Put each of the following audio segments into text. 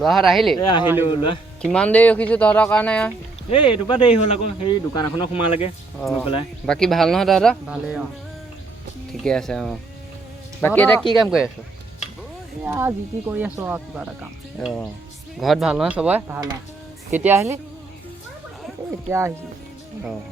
ল'ৰাহঁত আহিলি? আহিলোঁ লোৱা। কিমান দেৰি ৰখিছোঁ তহঁতৰ কাৰণে? এইটোৰ পৰা দেৰি হ'ল আকৌ, সেই দোকান এখনত সোমালেগে গৈ পেলাই। বাকী ভাল নহয় তহঁতৰ? ভালেই অঁ। ঠিকে আছে অঁ। বাকী এতিয়া কি কাম কৰি আছ? এয়া যি টি কৰি আছোঁ আৰু কিবা এটা কাম। অঁ, ঘৰত ভাল নহয় চবৰে? ভাল অঁ। কেতিয়া আহিলি? এতিয়া আহিছোঁ। অঁ।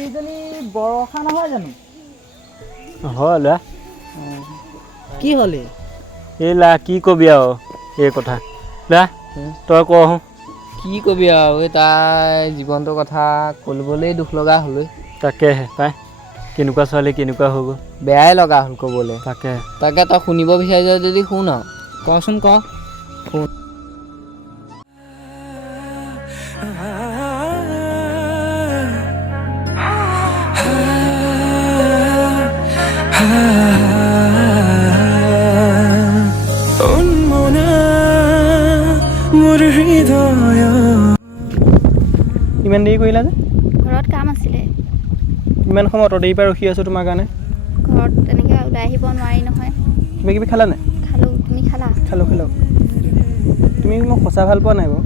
এইজনী বৰষা নহয় জানো? হয় ল'ৰা। কি হ'লে? এই লা কি কবি আৰু এই কথা ল'ৰা, তই কওঁ। কি কবি আৰু এই তাই জীৱনটোৰ কথা ক'বলৈ দুখ লগা হ'ল। তাকেহে পাই, কেনেকুৱা ছোৱালী কেনেকুৱা হৈ গ'ল। বেয়াই লগা হ'ল ক'বলৈ। তাকে তই শুনিব বিচাৰিছ যদি শুন আৰু। কচোন ক। শুন। ইমান দেৰি কৰিলা যে? ঘৰত কাম আছিলে। ইমান সময় অত দেৰি পৰা ৰখি আছোঁ তোমাৰ কাৰণে। ঘৰত তেনেকৈ ওলাই আহিব নোৱাৰি নহয়। কিবা কিবি খালা নাই? খালোঁ, তুমি খালা? খালোঁ। তুমি মোক সঁচা ভাল পোৱা নাই বাৰু?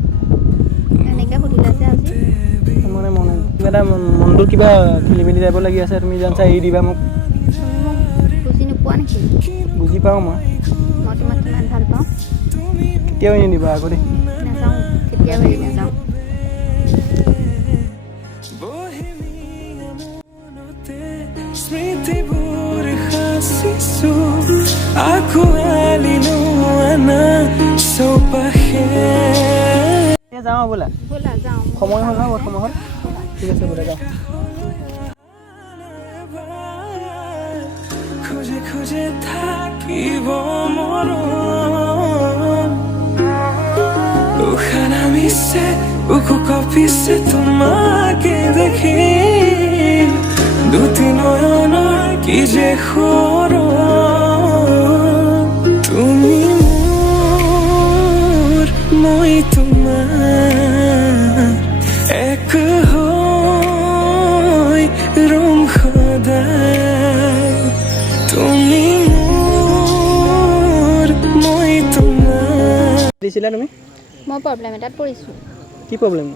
এনেকৈ সুধিলা যে আজি? মানে কিবা এটা মনটো কিবা খেলি মেলি টাইপৰ লাগি আছে, তুমি জানছা এৰি দিবা মোক। তুমি মোক বুজি নোপোৱা নেকি? বুজি পাওঁ মই তোমাক কিমান ভাল পাওঁ। কেতিয়াও এৰি নিদিবা আকৌ দেই। নাযাওঁ, কেতিয়াও এৰি নাযাওঁ। যাওঁ বোলা। ব'লা যাওঁ। সময় হ'ল নহয়, সময় হ'ল। ঠিক আছে বোলা যাওঁ। খুঁজে খুঁজে থাকিব মন উশাহ নামিছে বুকু কঁপিছে তোমাকে দেখি দুটি নয়নৰ কি যে তুমি মোৰ মই তোমাৰ এক হৈ ৰম সদায় তুমি মোৰ মই তোমাৰ। দিছিলা তুমি? মই প্ৰব্লেম এটাত পৰিছোঁ। কি প্ৰব্লেম?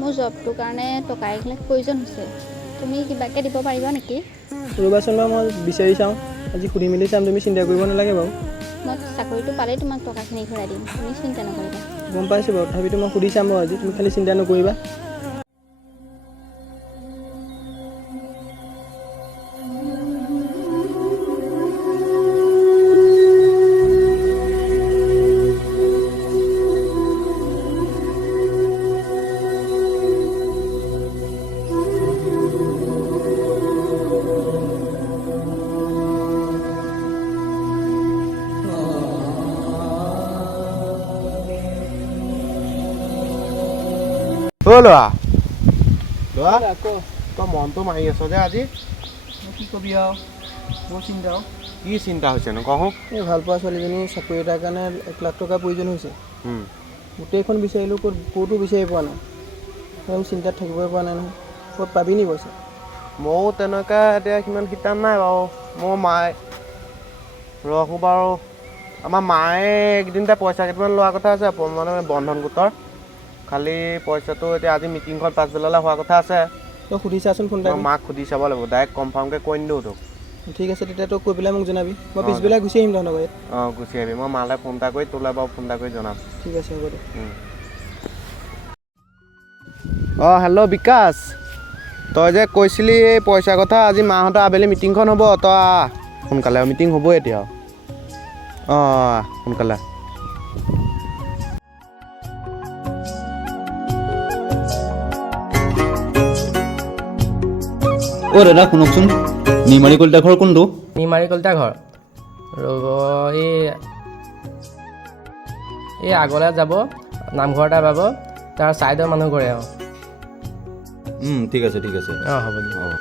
মোৰ জবটোৰ কাৰণে টকা 1 লাখ প্ৰয়োজন হৈছে। তুমি কিবাকৈ দিব পাৰিবা নেকি? ৰ'বাচোন বাৰু মই বিচাৰি চাওঁ, আজি সুধি মেলি চাম। তুমি চিন্তা কৰিব নালাগে বাৰু। মই চাকৰিটো পালেই তোমাক টকাখিনি ঘূৰাই দিম, তুমি চিন্তা নকৰিবা। গম পাইছোঁ বাৰু, তথাপিতো মই সুধি চাম বাৰু আজি। তুমি খালি চিন্তা নকৰিবা। ল'ৰা তই মনটো মাৰি আছ যে আজি? কি কবি আৰু, বৰ চিন্তা আৰু। কি চিন্তা হৈছেনো কওঁ? এই ভাল পোৱা ছোৱালীজনী চাকৰি এটাৰ কাৰণে 1 লাখ টকাৰ প্ৰয়োজন হৈছে। গোটেইখন বিচাৰিলোঁ, ক'তো বিচাৰি পোৱা নাই। একদম চিন্তাত থাকিবই পৰা নাই নহয়। ক'ত পাবি নি পইচা? ময়ো তেনেকৈ এতিয়া সিমান শিতান নাই বাৰু। মোৰ মায়ে ৰহো বাৰু, আমাৰ মায়ে এইকেইদিনতে পইচা কেইটামান লোৱাৰ কথা আছে, মানে বন্ধন গোটৰ। খালি পইচাটো এতিয়া আজি মিটিংখন পাছবেলালৈ হোৱাৰ কথা আছে। তই সুধি চাচোন ফোন এটা। মই মাক সুধি চাব লাগিব, ডাইৰেক্ট কনফাৰ্মকৈ কৈ নিদিওঁ তোক। ঠিক আছে, তেতিয়া তই কৈ পেলাই মোক জনাবি। মই পিছবেলাই গুচি আহিম তহঁতৰ ঘৰত। অঁ গুচি আহিবি। মই মালৈ ফোন এটা কৰি তোলৈ বাৰু ফোন এটা কৰি জনাম। ঠিক আছে, হ'ব দে। অঁ হেল্ল' বিকাশ, তই যে কৈছিলি এই পইচা কথা, আজি মাহঁতৰ আবেলি মিটিংখন হ'ব, তই সোনকালে মিটিং হ'বই এতিয়া। অঁ সোনকালে। অ' দাদা শুনকচোন, নিমাৰী কলিতা ঘৰ কোনটো? নিমাৰী কলিতা ঘৰ ৰ'ব, এই আগলৈ যাব, নামঘৰ এটা পাব, তাৰ ছাইডৰ মানুহ কৰে আৰু ঠিক আছে ঠিক আছে অঁ হ'ব দিয়া অঁ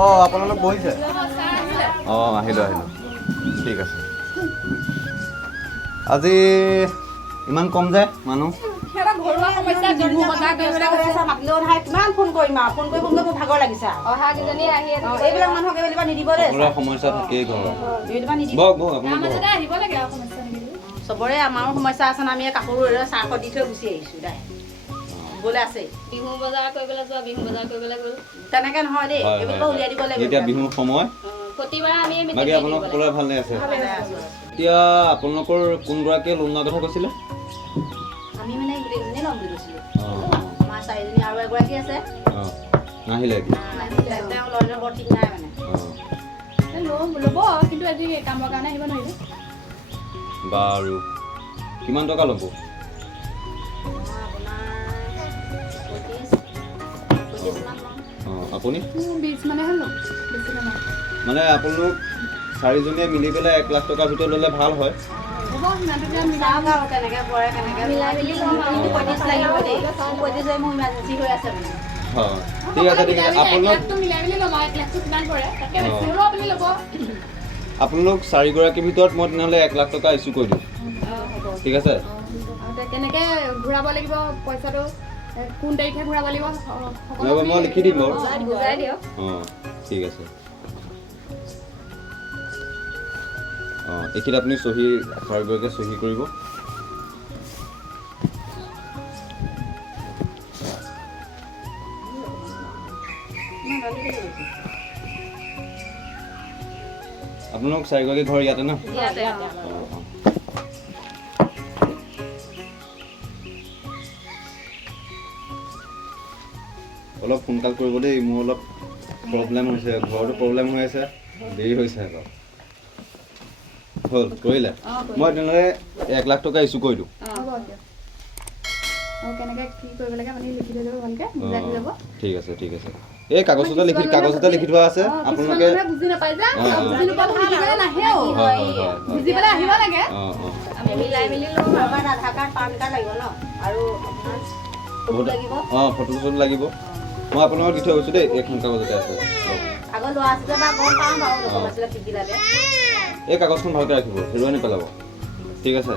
অঁ আপোনালোক বহিছে অঁ আহিলোঁ আহিলোঁ ঠিক আছে আজি ইমান কম যায় মানুহ ঘৰুৱা সমস্যা বিহু বজাৰ কৰিবলৈ গৈছে মাতিলেও নাহে কিমান ফোন কৰিম আৰু ফোন কৰি মোৰ ভাগৰ লাগিছে অহা কেইজনী আহি এইবিলাক মানুহক এইবিলাক নিদিব দেই সকলোৰে সমস্যা থাকেই ঘৰত এইবিলাক নিদিব বহক বহক আপুনি বহক আহিব লাগে আৰু সমস্যা চবৰে আমাৰো সমস্যা আছে আমি কাপোৰ চাহত দি থৈ গুচি আহিছোঁ দাই বলে আছে বিহু বজাৰ কৰিবলৈ যোৱা বিহু বজাৰ কৰিবলৈ গ'ল তেনেকে নহয় দেই এইবিলাক উলিয়াই দিব লাগিব এতিয়া বিহুৰ সময় প্ৰতিবাৰ আমি বাকী আপোনালোক সকলোৰে ভালে আছে এতিয়া আপোনালোকৰ কোনগৰাকীয়ে লোন লোৱাৰ কথা কৈছিলে আমি মানে গোটেইজনী ল'ম বুলি কৈছিলোঁ অঁ আমাৰ চাৰিজনী আৰু এগৰাকী আছে অঁ নাহিলে তেওঁ ল'ৰাজনৰ বৰ ঠিক নাই মানে অঁ ল'ব কিন্তু আজি কামৰ কাৰণে আহিব নোৱাৰিব বাৰু কিমান টকা ল'ব অঁ আপুনি 20 মানেহে ল'ম বেছি নহয় মানে আপোনালোক চাৰিজনীয়ে মিলি পেলাই 1 লাখ টকাৰ ভিতৰত ল'লে ভাল হয় হ'ব সিমানটোকে চাওক আৰু কেনেকে পৰে কেনেকে মিলাই মেলি ল'ম আৰু 35 লাগিব দেই 35 মোৰ ইমাৰ্জেঞ্চি হৈ আছে মানে হয় ঠিক আছে আপোনালোক মিলাই মেলি ল'ম আৰু 1 লাখটো কিমান পৰে তাতকৈ বেছি হ'লেও আপুনি ল'ব আপোনালোক চাৰিগৰাকীৰ ভিতৰত মই তেনেহ'লে 1 লাখ টকা ইছ্যু কৰি দিওঁ ঠিক আছে কেনেকৈ ঘূৰাব লাগিব পইচাটো কোন তাৰিখে ঘূৰাব লাগিব মই লিখি দিম বাৰু বুজাই দিয়ক অঁ ঠিক আছে অঁ এইখিনিত আপুনি চহী চাৰিগৰাকীয়ে চহী কৰিব আপোনালোক চাৰিগৰাকী ঘৰ ইয়াতে ন অলপ সোনকাল কৰিব দেই মোৰ অলপ প্ৰব্লেম হৈছে ঘৰতো প্ৰব্লেম হৈ আছে দেৰি হৈছে আকৌ হ'ল কৰিলে মই তেনেহ'লে 1 লাখ টকা ইছ্যু কৰি দিওঁ কেনেকৈ কি কৰিব লাগে আপুনি লিখি থৈ যাব ভালকৈ বুজাই থৈ যাব ঠিক আছে ঠিক আছে এই কাগজ এটা লিখি থোৱা আছে আপোনালোকে বুজি নাপায় যে বুজি নাপালে নাহেও হয় হয় হয় বুজি পেলাই আহিব লাগে অঁ অঁ আমি মিলাই মেলি ল'ম আমাৰ আধাৰ কাৰ্ড পান কাৰ্ড লাগিব ন আৰু আপোনাৰ ফটো লাগিব অঁ ফটো চটো লাগিব মই আপোনালোকক দি থৈ গৈছোঁ দেই এইখন কাগজতে আছে আগৰ ল'ৰা আছিলে বা গম পাওঁ বাৰু নতুন আছিলে কি কি লাগে এই কাগজখন ভালকৈ ৰাখিব হেৰুৱাই নেপেলাব ঠিক আছে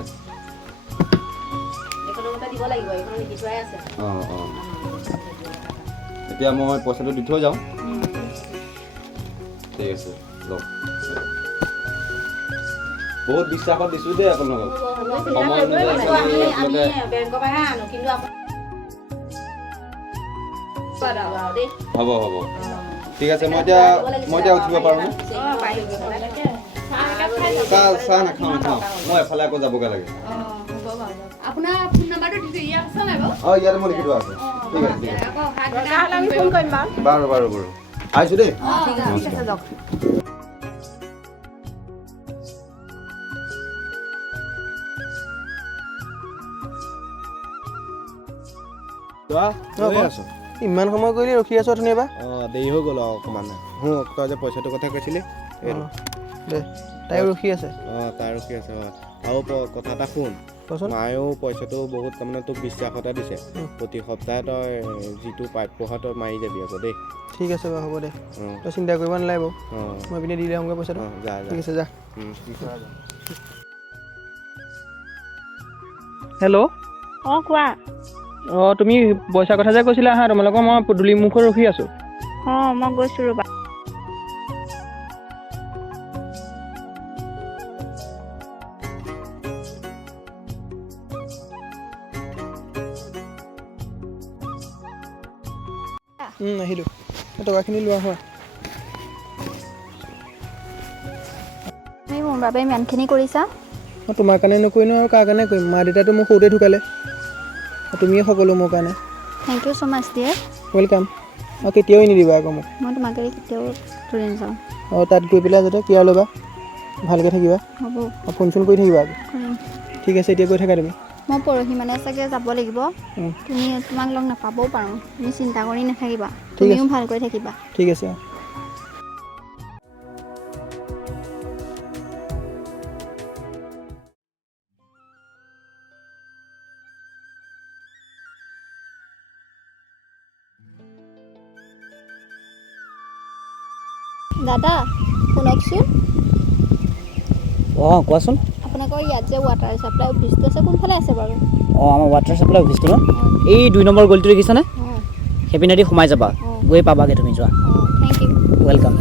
এইখনৰ মতে দিব লাগিব এইখন লিখি থোৱাই আছে অঁ অঁ এতিয়া মই পইচাটো দি থৈ যাওঁ ঠিক আছে লওক বহুত বিশ্বাসত দিছোঁ দেই আপোনালোকক সময় অনুযায়ী আমি বেংকৰ পৰাহে আনো কিন্তু দেই হ'ব হ'ব ঠিক আছে মই এতিয়া উঠিব পাৰোঁ চাহ নাখাওঁ মই এফালে আকৌ যাবগৈ লাগে আপোনাৰ ফোন নাম্বাৰটো দিছে ইয়াত আছে নাই বাৰু অঁ ইয়াতে মই লিখি থোৱা আছে ঠিক আছে ঠিক আছে আমি ফোন কৰিম বাৰু বাৰু আহিছোঁ দেই ঠিক আছে যাওক ইমান সময় কৰিলি ৰখি আছো ধুনীয়া বা অঁ দেৰি হৈ গ'ল আৰু অকণমান তই যে পইচাটোৰ কথা কৈছিলি দে তাই ৰখি আছে অঁ তাই ৰখি আছে অঁ আৰু কথা এটা শুন কচোন মায়েও পইচাটো বহুত তাৰমানে তোক বিশ্বাসতে দিছে প্ৰতি সপ্তাহে তই যিটো পাইপ পঢ়া তই মাৰি যাবি আকৌ দেই ঠিক আছে বাৰু হ'ব দে অঁ তই চিন্তা কৰিব নালাগে বাৰু অঁ মই পিনে দি দিওঁগৈ পইচাটো অঁ যা ঠিক আছে যা হেল্ল' অঁ কোৱা অঁ তুমি পইচাৰ কথা যে কৈছিলা হা তোমালোকৰ মই পদূলি মুখত ৰখি আছোঁ অঁ মই গৈছোঁ ৰ'বা আহিলোঁ টকাখিনি লোৱা হয় তুমি মোৰ বাবে ইমানখিনি কৰিছা মই তোমাৰ কাৰণে নকৰিনো আৰু কাৰ কাৰণে কৰিম মা দেউতাটো মোৰ সৰুতে ঢুকালে তুমিয়ে সকলো মোৰ কাৰণে thank you so' much dear welcome অঁ কেতিয়াও নিদিবা আকৌ মোক। মই তোমাক গাড়ী কেতিয়াও তুলি নাযাওঁ। অঁ তাত গৈ পেলাই যাতে কেয়াৰ ল'বা, ভালকৈ থাকিবা। হ'ব অঁ ফোন চোন কৰি থাকিবা আকৌ। কৰিম। ঠিক আছে এতিয়া গৈ থাকা তুমি। মই পৰহি মানে চাগে যাব লাগিব। তোমাক লগ নাপাবও পাৰোঁ, তুমি চিন্তা কৰি নাথাকিবা। ঠিক আছে। তুমিও ভালকৈ থাকিবা। ঠিক আছে অঁ। দাদা শুনকচোন, অঁ কোৱাচোন। আপোনালোকৰ ইয়াত যে ৱাটাৰ ছাপ্লাই অফিচটো আছে কোনফালে আছে বাৰু? অঁ আমাৰ ৱাটাৰ ছাপ্লাই অফিচটো ন, এই 2 নম্বৰ গলিটো দেখিছানে? অঁ সেইপিনেদি সোমাই যাবা, গৈ পাবাগৈ তুমি, যোৱা। অঁ থেংক ইউ। ৱেলকাম।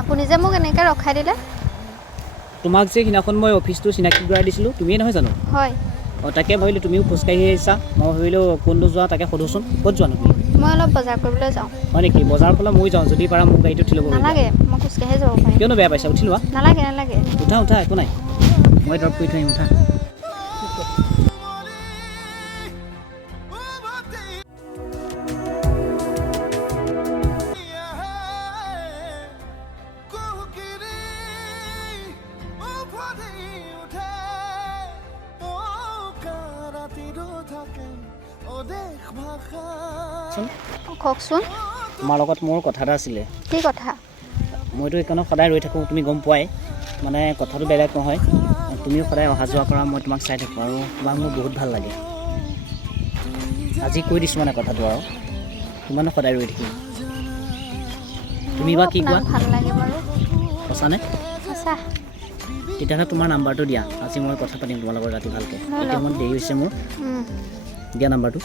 আপুনি যে মোক এনেকৈ ৰখাই দিলে? তোমাক যে সিদিনাখন মই অফিচটো চিনাকি কৰাই দিছিলোঁ, তুমিয়ে নহয় জানো? হয়। অঁ তাকে ভাবিলোঁ তুমিও খোজকাঢ়ি আহিছা, মই ভাবিলোঁ কোনটো যোৱা তাকে সোধোচোন। ক'ত যোৱানো তুমি? মই অলপ বজাৰ কৰিবলৈ যাওঁ। হয় নেকি? বজাৰৰ ফালে মই যাওঁ, যদি পাৰা মোৰ গাড়ীটো উঠি ল'ব। নালাগে, মই খোজকাঢ়ি যাব পাৰিম। কিয়নো বেয়া পাইছা? উঠি লোৱা। নালাগে নালাগে। উঠা উঠা, একো নাই, মই ড্ৰপ কৰি থৈ আহিম, উঠা। কওকচোন। তোমাৰ লগত মোৰ কথা এটা আছিলে। কি কথা? মইতো সেইকাৰণে সদায় ৰৈ থাকোঁ, তুমি গম পোৱাই। মানে কথাটো বেলেগ নহয়, তুমিও সদায় অহা যোৱা কৰা, মই তোমাক চাই থাকোঁ আৰু তোমাক মোৰ বহুত ভাল লাগে। আজি কৈ দিছোঁ মানে কথাটো, আৰু কিমানো সদায় ৰৈ থাকিম। তুমি বা কি কোৱা? ভাল লাগে বাৰু। সঁচানে? সঁচা। তেতিয়াহ'লে তোমাৰ নাম্বাৰটো দিয়া, আজি মই কথা পাতিম তোমাৰ লগত ৰাতি ভালকৈ। এতিয়া মোৰ দেৰি হৈছে, মোৰ দিয়া নাম্বাৰটো।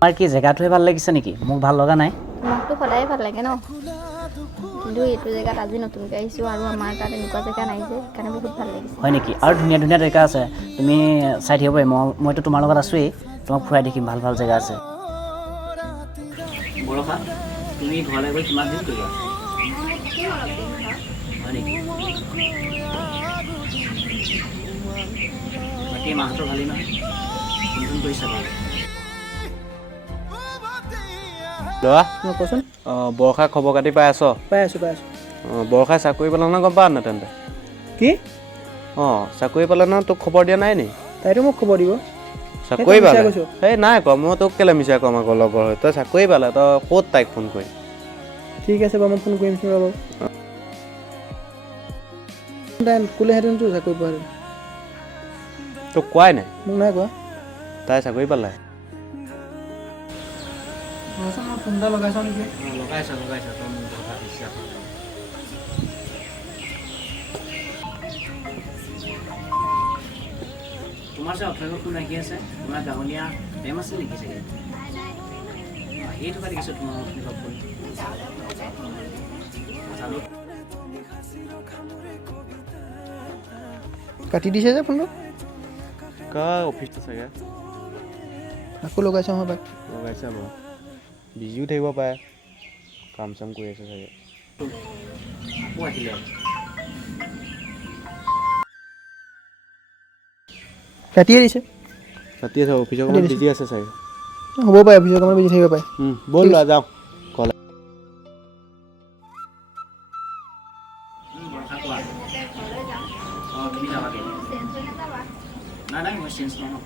তোমাৰ কি জেগাটোহে ভাল লাগিছে নেকি? মোক ভাল লগা নাই। মোকতো সদায় ভাল লাগে ন, কিন্তু এইটো জেগাত আজি নতুনকৈ আহিছোঁ আৰু আমাৰ তাত এনেকুৱা জেগা নাই যে, সেইকাৰণে বহুত ভাল লাগিছে। হয় নেকি? আৰু ধুনীয়া ধুনীয়া জেগা আছে, তুমি চাই থাকিব পাৰিম। মইতো তোমাৰ লগত আছোৱেই, তোমাক ফুৰাই দেখিম, ভাল ভাল জেগা আছে। বৰষা, তুমি ঘৰলৈ গৈ কিমান দিন কৰিবা? হয় নেকি? বাকী মাহঁতৰ ভালেই নহয়? ফোন কৰিছা বাৰু? ল'ৰা অঁ কচোন। অঁ বৰষা খবৰ খাতি পাই আছ? পাই আছোঁ পাই আছোঁ। অঁ বৰষাই চাকৰি পালে নহয়, গম পাৱ নাই তেন্তে? কি? অঁ চাকৰি পালে নহয়, তোক খবৰ দিয়া নাই নি? তাইতো মোক খবৰ দিব। চাকৰি পালে? কৈছোঁ। এই নাই কোৱা, মই তোক কেলৈ মিছা ক'ম আকৌ লগৰ হৈ। তই চাকৰি পালে, তই ক'ত তাইক ফোন কৰি? ঠিক আছে বাৰু, মই ফোন কৰিমচোন ৰ'ব। তাই ক'লেহেঁতেনতো চাকৰি পোৱাহেঁতেন। তোক কোৱাই নাই? মোক নাই কোৱা। তাই চাকৰি পালে? মই ফোন এটা লগাই চাওঁ নেকি? লগাইছা তই মোৰ কথা বিশ্বাস নকৰ। তোমাৰ যে অথৈ ফোন আহি আছে, তোমাৰ গাঁৱলীয়া প্ৰেম আছিল নেকি চাগে? আহিয়ে থকা দেখিছোঁ তোমাৰ লগ ফোন। কাটি দিছে যে ফোনটো। কাৰ অফিচটো চাগে? আকৌ লগাই চাওঁ হয়। লগাইছে বাৰু, বিজিও থাকিব পাৰে, কাম চাম কৰি আছে চাগে। আকৌ আহিলে। কাটিয়ে দিছে। কাটি আছে, অফিচৰ কামত বিজি আছে চাগে। হ'ব পাৰে, অফিচৰ কামত বিজি থাকিব পাৰে। ব'ল ল'ৰা যাওঁ। নাই মই চেঞ্জ নহয়,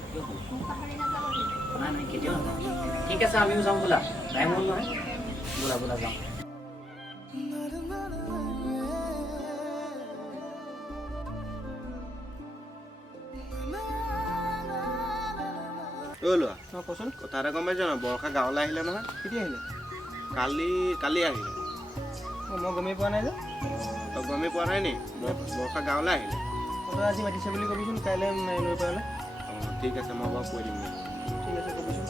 নাই কেতিয়াও নহয়। ঠিক আছে আমিও যাওঁ ব'লা, টাইম হ'ল নহয়, ব'লা যাওঁ। অ' লোৱা কচোন। কথা এটা গম পাইছ ন বৰষা গাঁৱলৈ আহিলে নহয় কেতিয়া আহিলে? কালি আহিলে মই গমেই পোৱা নাই যে। তই গমেই পোৱা নাই নি বৰষা গাঁৱলৈ আহিলে তই আজি মাতিছে বুলি কবিচোন, কাইলৈ নৈ পাৰলৈ। অঁ ঠিক আছে মই বাৰু কৈ দিম ঠিক আছে কবিচোন,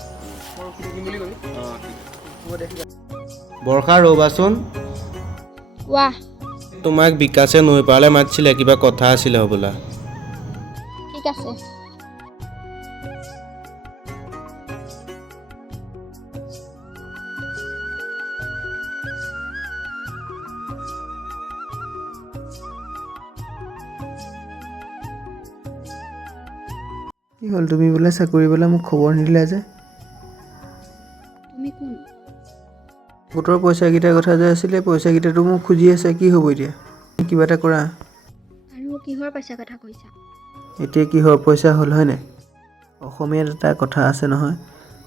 মই ৰখি থাকিম বুলি কবি। অঁ ঠিক আছে হ'ব দে। বৰষা ৰ'বাচোন ৱাহ তোমাক বিকাশে নৈ পাৰলৈ মাতিছিলে কিবা কথা আছিলে হ'বলা ঠিক আছে। কি হ'ল তুমি বোলে চাকৰি বোলে মোক খবৰ নিদিলা যে? তুমি কোন? গোটৰ পইচাকেইটাৰ কথা যে আছিলে, পইচাকেইটাতো মোক খুজি আছে, কি হ'ব এতিয়া? কিবা এটা কৰা। আৰু কিহৰ পইচা কথা কৈছা? এতিয়া কিহৰ পইচা হ'ল হয়নে? অসমীয়াত এটা কথা আছে নহয়,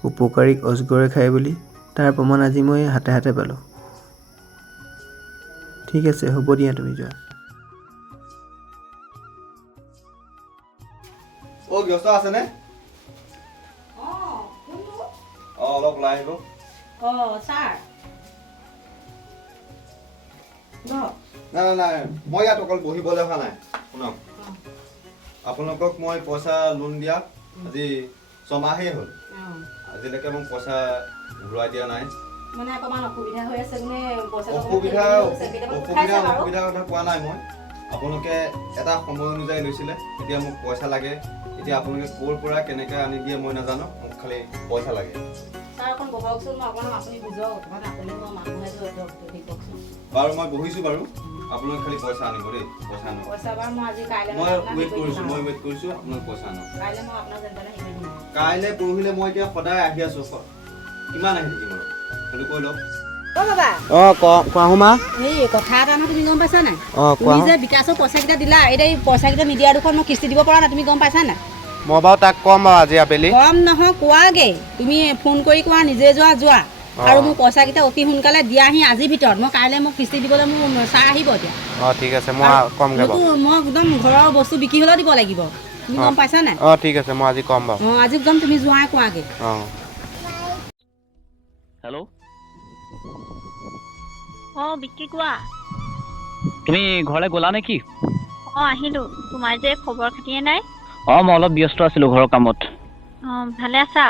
উপকাৰীক অজগৰে খায় বুলি, তাৰ প্ৰমাণ আজি মই হাতে হাতে পালোঁ। ঠিক আছে হ'ব দিয়া, তুমি যোৱা। অ' ব্যস্ত আছেনে? অঁ অলপ ওলাই আহিব। ছাৰ নাই মই ইয়াত অকল বহিবলৈ অহা নাই। শুনক আপোনালোকক মই পইচা লোন দিয়া আজি 6 মাহেই হ'ল, আজিলৈকে মোক পইচা ঘূৰাই দিয়া নাই। মানে অকণমান অসুবিধা হৈ আছে অসুবিধা কথা কোৱা নাই মই। আপোনালোকে এটা সময় অনুযায়ী লৈছিলে, এতিয়া মোক পইচা লাগে। এতিয়া আপোনালোকে ক'ৰ পৰা কেনেকৈ আনি দিয়ে মই নাজানো, মোক খালি পইচা লাগে। বাৰু মই বহিছোঁ বাৰু, আপোনালোকে খালি পইচা আনিব দেই। পইচা আনক, মই ৱেইট কৰিছোঁ আপোনালোকে পইচা আনক। কাইলৈ পৰহিলৈ মই এতিয়া সদায় আহি আছোঁ, কিমান আহি থাকিম বাৰু সেইটো কৈ লওক। অঁ কোৱাহো মা। এই কথা এটা নহয়, তুমি গম পাইছা নাই? অঁ তুমি যে বিকাশৰ পইচাকেইটা দিলা, এতিয়া এই পইচাকেইটা নিদিয়াৰ দুখন মই কিস্তি দিব পৰা নাই, তুমি গম পাইছা নাই? মই বাৰু তাক ক'ম বাৰু আজি আবেলি। কম নহয়, কোৱাগে। তুমি ফোন কৰি কোৱা, নিজে যোৱা আৰু মোৰ পইচাকেইটা অতি সোনকালে দিয়াহি আজিৰ ভিতৰত। মই কাইলৈ মোক কিস্তি দিবলৈ মোৰ ছাৰ আহিব এতিয়া। অঁ ঠিক আছে মই ক'মগৈ বাৰু। মই একদম ঘৰৰ বস্তু বিক্ৰী হ'লেও দিব লাগিব, তুমি গম পাইছা নাই? অঁ ঠিক আছে মই আজি ক'ম বাৰু। অঁ আজি একদম তুমি যোৱাই কোৱাগে। অঁ হেল্ল', অঁ বিক্ৰী কোৱা। তুমি ঘৰলৈ গ'লা নেকি? অঁ আহিলোঁ। তোমাৰ যে খবৰ খাতিয়ে নাই। অঁ মই অলপ ব্যস্ত আছিলোঁ ঘৰৰ কামত। অঁ ভালে আছা?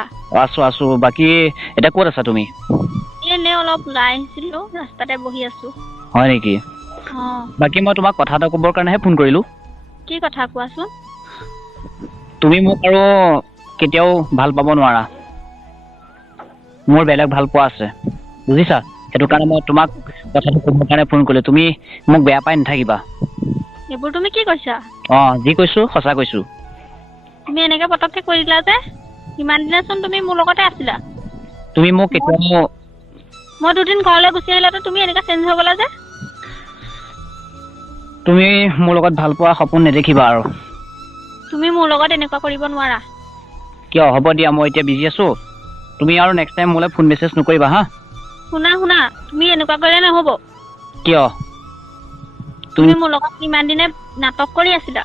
আছোঁ। বাকী এতিয়া ক'ত আছা তুমি? এনেই অলপ ওলাই আহিছিলোঁ, ৰাস্তাতে বহি আছোঁ। হয় নেকি? অঁ বাকী মই তোমাক কথা এটা ক'বৰ কাৰণেহে ফোন কৰিলোঁ। কি কথা কোৱাচোন? তুমি মোক আৰু কেতিয়াও ভাল পাব নোৱাৰা। মোৰ বেলেগ ভাল পোৱা আছে, বুজিছা? সেইটো কাৰণে মই তোমাক কথাটো ক'বৰ কাৰণে ফোন কৰিলোঁ। তুমি মোক বেয়া পাই নাথাকিবা। এইবোৰ তুমি কি কৈছা? অঁ যি কৈছোঁ সঁচা কৈছোঁ। তুমি এনেকৈ পটককৈ কৈ দিলা যে? ইমান দিনেচোন তুমি মোৰ লগতে আছিলা। তুমি মোক কেতিয়াও মই দুদিন ঘৰলৈ গুচি আহিলাতো তুমি এনেকৈ চেঞ্জ হৈ গ'লা যে? তুমি মোৰ লগত ভাল পোৱা সপোন নেদেখিবা আৰু। তুমি মোৰ লগত এনেকুৱা কৰিব নোৱাৰা। কিয়? হ'ব দিয়া, মই এতিয়া বিজি আছোঁ। তুমি আৰু নেক্সট টাইম মোলৈ ফোন মেছেজ নকৰিবা হা? শুনা তুমি এনেকুৱা কৰিলে নহ'ব। কিয়? তুমি মোৰ লগত ইমান দিনে নাটক কৰি আছিলা।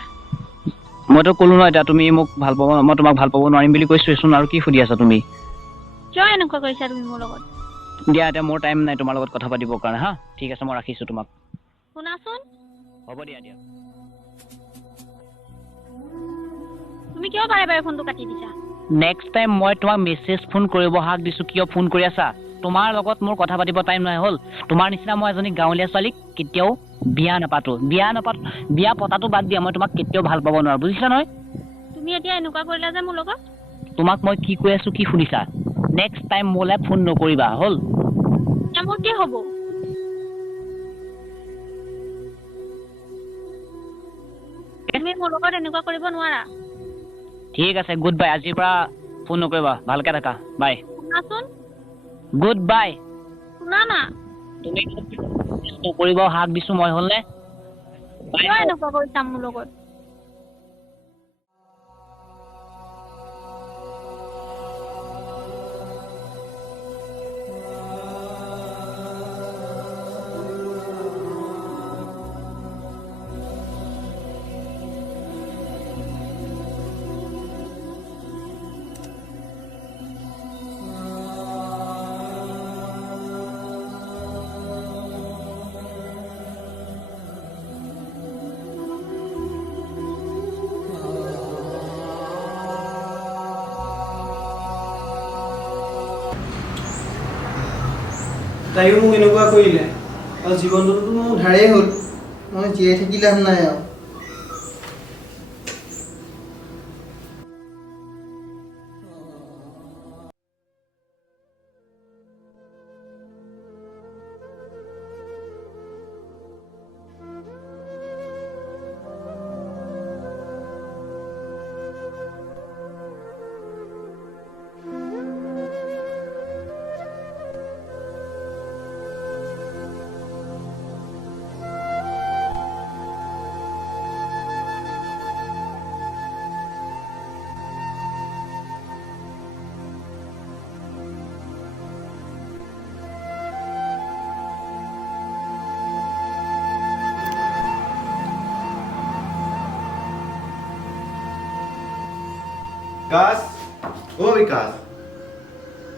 মইতো ক'লো ন এতিয়া তুমি মোক ভাল পাব, মই তোমাক ভাল পাব নোৱাৰিম বুলি কৈছোঁচোন, আৰু কি সুধি আছা তুমি? কিয় এনেকুৱা কৰিছা তুমি মোৰ লগত? দিয়া এতিয়া মোৰ টাইম নাই তোমাৰ লগত কথা পাতিবৰ কাৰণে হা। ঠিক আছে মই ৰাখিছোঁ তোমাক। শুনাচোন। হ'ব দিয়া। তুমি কিয় বাৰে বাৰে ফোনটো কাটি দিছা? নেক্সট টাইম মই তোমাক মেছেজ ফোন কৰিব হাক দিছোঁ, কিয় ফোন কৰি আছা? তোমাৰ লগত মোৰ কথা পাতিব টাইম নাই হ'ল। তোমাৰ নিচিনা মই এজনী গাঁৱলীয়া ছোৱালীক কেতিয়াও বিয়া নাপাতো। বিয়া পতাটো বাদ দিয়া, মই তোমাক কেতিয়াও ভাল পাব নোৱাৰোঁ, বুজিছা নহয়? তুমি এতিয়া এনেকুৱা কৰিলা যে মোৰ লগত? তোমাক মই কি কৈ আছোঁ কি শুনিছা? নেক্সট টাইম মোলৈ ফোন নকৰিবা হ'ল? এতিয়া মোৰ কি হ'ব? তুমি মোৰ লগত এনেকুৱা কৰিব নোৱাৰা। ঠিক আছে, গুড বাই। আজিৰ পৰা ফোন নকৰিবা, ভালকৈ থাকা, বাই। শুনাচোন। Good bye. শুনা না। তুমি নকৰিব হাক দিছোঁ মই হ'লনে? কিয় এনেকুৱা কৰিছা মোৰ লগত? তাইও মোক এনেকুৱা কৰিলে আৰু জীৱনটোতো মোৰ ধাৰেই হ'ল মই জীয়াই থাকি লাভ নাই আৰু বিকাশ ও বিকাশ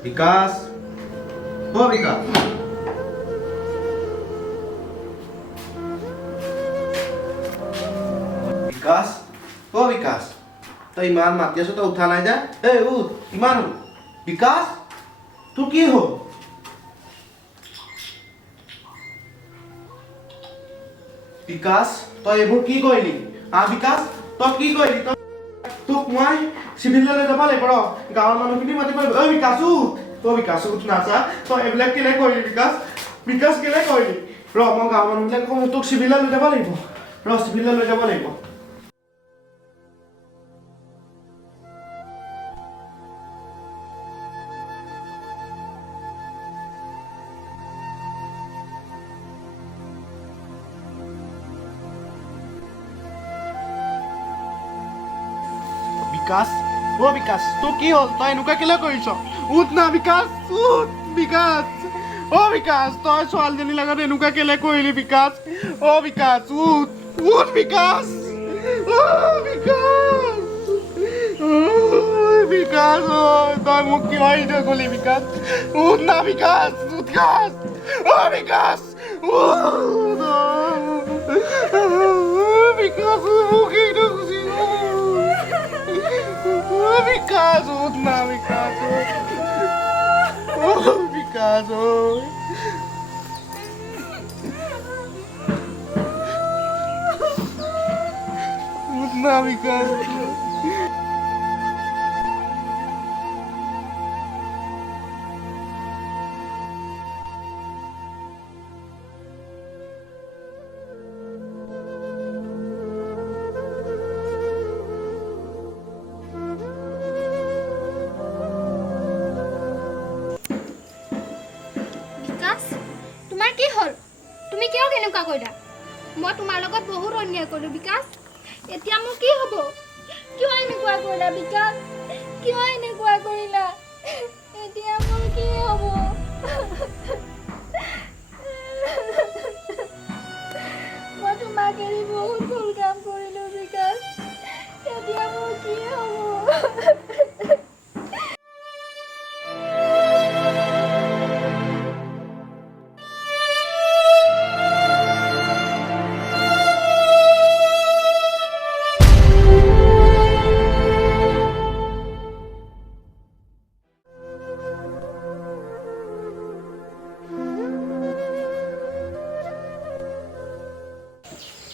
বিকাশ ও বিকাশ বিকাশ ও বিকাশ তই ইমান মাতি আছো তই উঠা নাই যে এই উঠ ইমান বিকাশ তোৰ কি হ'ল বিকাশ তই এইবোৰ কি কৰিলি বিকাশ তই কি কৰিলি তই তোক মই চিভিললৈ যাব লাগিব ৰ গাঁৱৰ মানুহখিনি মাতিব লাগিব ঐ বিকাশ উঠ বিকাশ উঠ নাচা তই এইবিলাক কেলে কৰিলি বিকাশ কেলে কৰিলি ৰ মই গাঁৱৰ মানুহবিলাক কওঁ তোক চিভিললৈ লৈ যাব লাগিব ৰ চিভিললৈ লৈ যাব লাগিব বিকাশ বিকাশ তোৰ কি হ'ল তই এনেকুৱা কেলে কৰিছ উঠ না বিকাশ উঠ বিকাশ বিকাশ তই ছোৱালীজনীৰ লগত এনেকুৱা কেলে কৰিলি বিকাশ বিকাশ উঠ উঠ বিকাশ বিকাশ বিকাশ তই মোক কিয় এইটো কলি বিকাশ উঠ না বিকাশ বিকাশ বিকাশ বিকাশ মোক এইটো বিকাশ উঠ না বিকাশ বিকাশ উঠ না বিকাশ তোমাৰ কি হ'ল তুমি কিয় কেনেকুৱা কৰিলা মই তোমাৰ লগত বহুত অন্যায় কৰিলো বিকাশ এতিয়া মোৰ কি হ'ব কিয় এনেকুৱা কৰিলা বিকাশ কিয় এনেকুৱা কৰিলা এতিয়া মোৰ কি হ'ব মই তোমাক এৰি বহুত ভুল কাম কৰিলো বিকাশ এতিয়া মোৰ কি হ'ব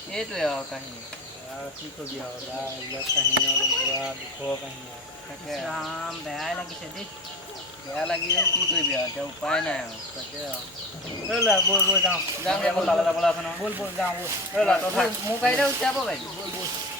এইটোৱে আৰু কাহিনী কি কবি আৰু এইবিলাক কাহিনী আৰু পুৰা দুখৰ কাহিনী আৰু তাকে বেয়াই লাগিছে দেই বেয়া লাগিলে কি কৰিবি আৰু এতিয়া উপায় নাই আৰু তাকে আৰু বৈ বৈ যাওঁ যাম যাবলৈ আছে ন ব'ল যাওঁ ব'ল মোৰ গাড়ীতে উঠিয়াব পাৰিম